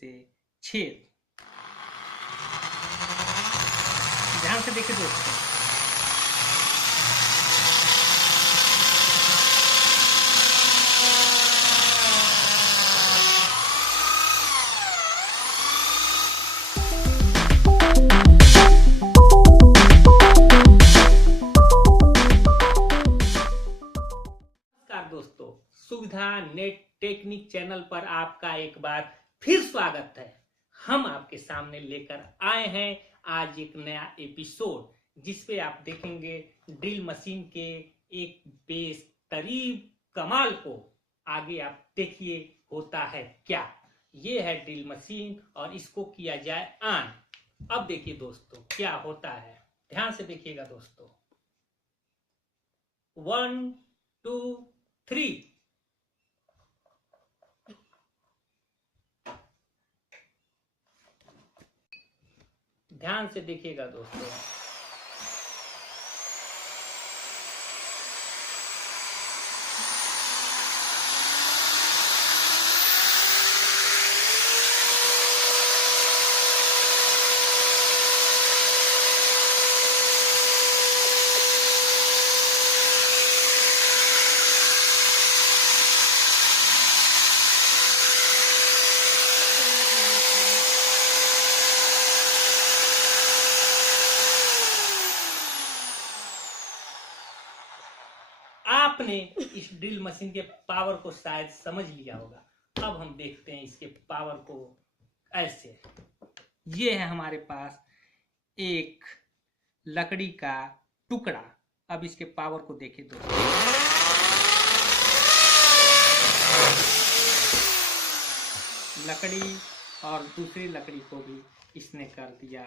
से छेद। ध्यान से देखिए दोस्तों, दोस्तों सुविधा नेट टेक्निक चैनल पर आपका एक बार फिर स्वागत है। हम आपके सामने लेकर आए हैं आज एक नया एपिसोड, जिसपे आप देखेंगे ड्रिल मशीन के एक बेहतरीन कमाल को। आगे आप देखिए होता है क्या। ये है ड्रिल मशीन और इसको किया जाए ऑन। अब देखिए दोस्तों क्या होता है, ध्यान से देखिएगा दोस्तों। 1 2 3। ध्यान से देखिएगा दोस्तों। आपने इस ड्रिल मशीन के पावर को शायद समझ लिया होगा। अब हम देखते हैं इसके पावर को। ऐसे ये है हमारे पास एक लकड़ी का टुकड़ा। अब इसके पावर को देखिए दोस्तों। लकड़ी और दूसरी लकड़ी को भी इसने कर दिया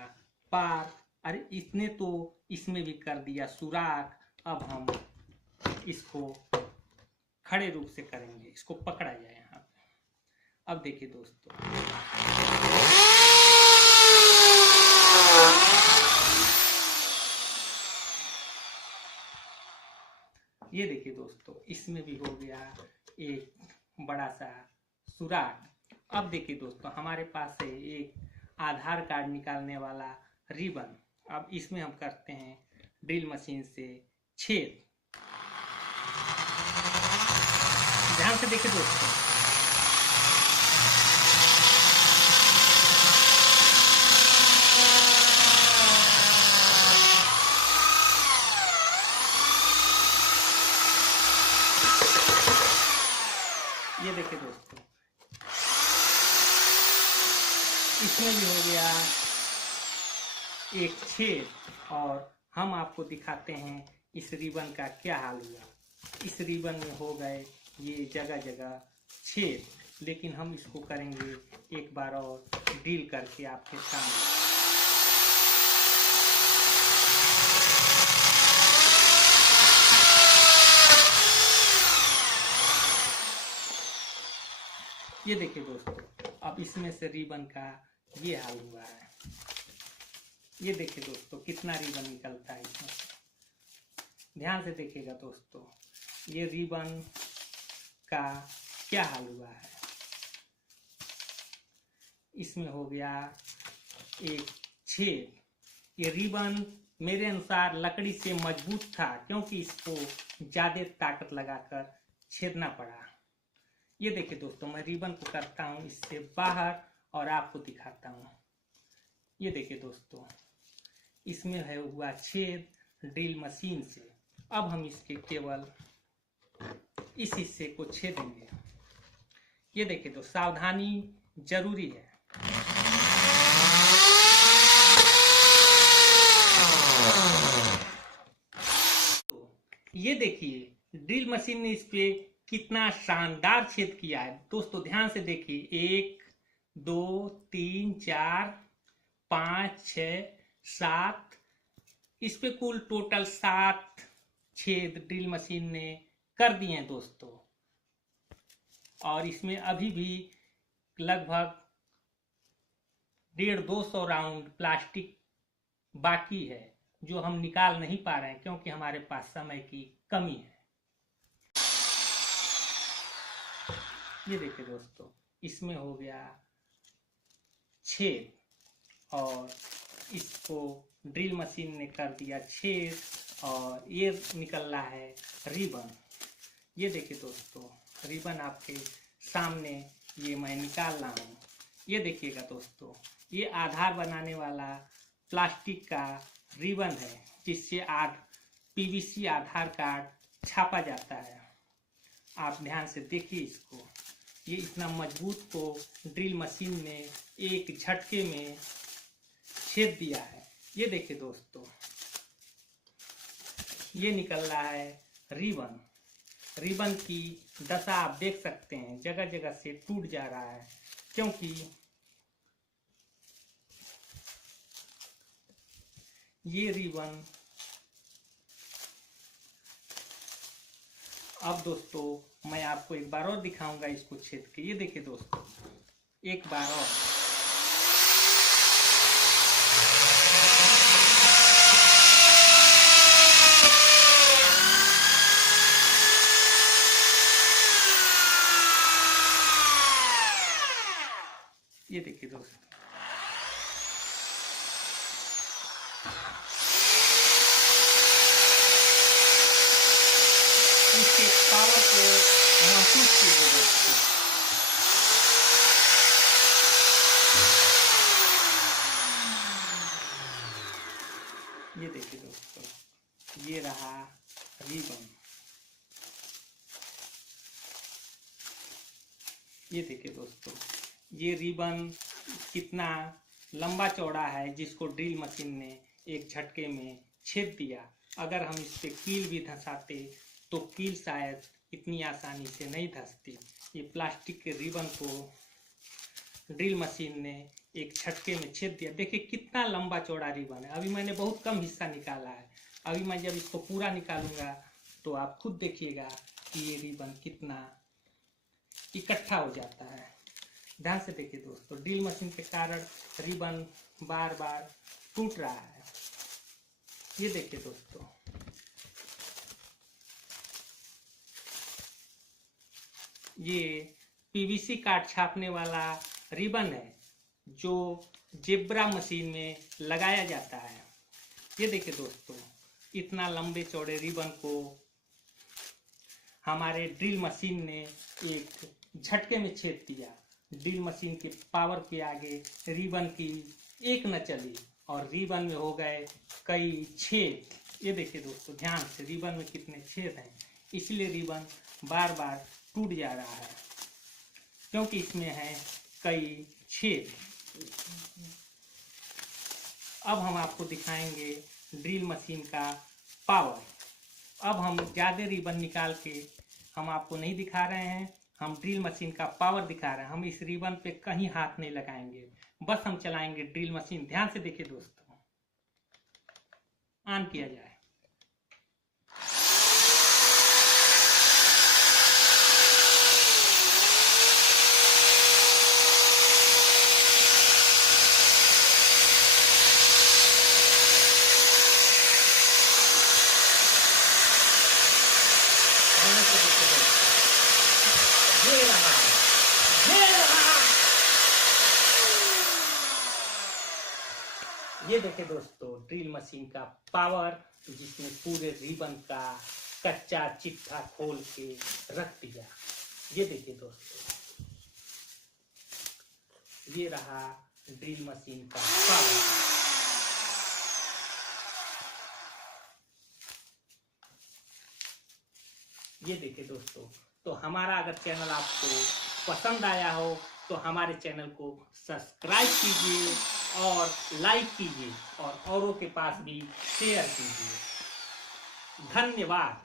पार। अरे इसने तो इसमें भी कर दिया सुराख। अब हम इसको खड़े रूप से करेंगे, इसको पकड़ा जाए यहाँ पे। अब देखिए दोस्तों, ये देखिए दोस्तों, इसमें भी हो गया एक बड़ा सा सुराख। अब देखिए दोस्तों, हमारे पास है एक आधार कार्ड निकालने वाला रिबन। अब इसमें हम करते हैं ड्रिल मशीन से छेद। ध्यान से देखिए दोस्तों, ये देखिए दोस्तों, इसमें भी हो गया एक छेद। और हम आपको दिखाते हैं इस रिबन का क्या हाल हुआ। इस रिबन में हो गए ये जगह जगह छेद, लेकिन हम इसको करेंगे एक बार और ड्रिल करके आपके सामने। ये देखिए दोस्तों, अब इसमें से रिबन का ये हाल हुआ है। ये देखिए दोस्तों कितना रिबन निकलता है इसमें। ध्यान से देखिएगा दोस्तों, ये रिबन का क्या हाल हुआ है। इसमें हो गया एक छेद। ये रिबन मेरे अनुसार लकड़ी से मजबूत था, क्योंकि इसको ज्यादा ताकत लगाकर छेदना पड़ा। ये देखिए दोस्तों, मैं रिबन को करता हूँ इससे बाहर और आपको दिखाता हूँ। ये देखिए दोस्तों, इसमें है हुआ छेद ड्रिल मशीन से। अब हम इसके केवल इस हिस्से को छेदेंगे। ये देखिए दोस्तों, सावधानी जरूरी है। ये देखिए ड्रिल मशीन ने इस पे कितना शानदार छेद किया है दोस्तों। ध्यान से देखिए, 1 2 3 4 5 6 7, इस पे कुल टोटल 7 छेद ड्रिल मशीन ने कर दिए हैं दोस्तों। और इसमें अभी भी लगभग 150-200 राउंड प्लास्टिक बाकी है, जो हम निकाल नहीं पा रहे हैं क्योंकि हमारे पास समय की कमी है। ये देखिए दोस्तों, इसमें हो गया छेद और इसको ड्रिल मशीन ने कर दिया छेद और ये निकल रहा है रिबन। ये देखिए दोस्तों, रिबन आपके सामने ये मैं निकाल रहा हूँ। ये देखिएगा दोस्तों, ये आधार बनाने वाला प्लास्टिक का रिबन है जिससे पीवीसी आधार कार्ड छापा जाता है। आप ध्यान से देखिए इसको, ये इतना मजबूत को ड्रिल मशीन ने एक झटके में छेद दिया है। ये देखिए दोस्तों, ये निकल रहा है रिबन। रिबन की दशा आप देख सकते हैं, जगह जगह से टूट जा रहा है क्योंकि ये रिबन अब दोस्तों मैं आपको एक बार और दिखाऊंगा इसको छेद के। ये देखिए दोस्तों, एक बार और ये देखिए दोस्तों, इसके पावर को महसूस कीजिए दोस्तों। ये देखिए दोस्तों, ये रहा रिबन। ये देखिए दोस्तों, ये रिबन कितना लंबा चौड़ा है जिसको ड्रिल मशीन ने एक झटके में छेद दिया। अगर हम इस पे कील भी धंसाते तो कील शायद इतनी आसानी से नहीं धंसती। ये प्लास्टिक के रिबन को ड्रिल मशीन ने एक झटके में छेद दिया। देखिए कितना लंबा चौड़ा रिबन है। अभी मैंने बहुत कम हिस्सा निकाला है, अभी मैं जब इसको पूरा निकालूंगा तो आप खुद देखिएगा कि ये रिबन कितना इकट्ठा हो जाता है। ध्यान से देखिए दोस्तों, ड्रिल मशीन के कारण रिबन बार बार टूट रहा है। ये देखिए दोस्तों, ये पीवीसी कार्ड छापने वाला रिबन है जो जेब्रा मशीन में लगाया जाता है। ये देखिए दोस्तों, इतना लंबे चौड़े रिबन को हमारे ड्रिल मशीन ने एक झटके में छेद दिया। ड्रिल मशीन के पावर के आगे रिबन की एक न चली और रिबन में हो गए कई छेद। ये देखिए दोस्तों, ध्यान से रिबन में कितने छेद हैं, इसलिए रिबन बार बार टूट जा रहा है क्योंकि इसमें है कई छेद। अब हम आपको दिखाएंगे ड्रिल मशीन का पावर। अब हम ज़्यादा रिबन निकाल के हम आपको नहीं दिखा रहे हैं, हम ड्रिल मशीन का पावर दिखा रहे हैं। हम इस रिबन पे कहीं हाथ नहीं लगाएंगे, बस हम चलाएंगे ड्रिल मशीन। ध्यान से देखिए दोस्तों, ऑन किया जाए। ये देखिए दोस्तों, ड्रिल मशीन का पावर जिसने पूरे रिबन का कच्चा चिट्ठा खोल के रख दिया। ये देखिए दोस्तों, ये रहा ड्रिल मशीन का पावर। ये देखिए दोस्तों, तो हमारा अगर चैनल आपको पसंद आया हो तो हमारे चैनल को सब्सक्राइब कीजिए और लाइक कीजिए और औरों के पास भी शेयर कीजिए। धन्यवाद।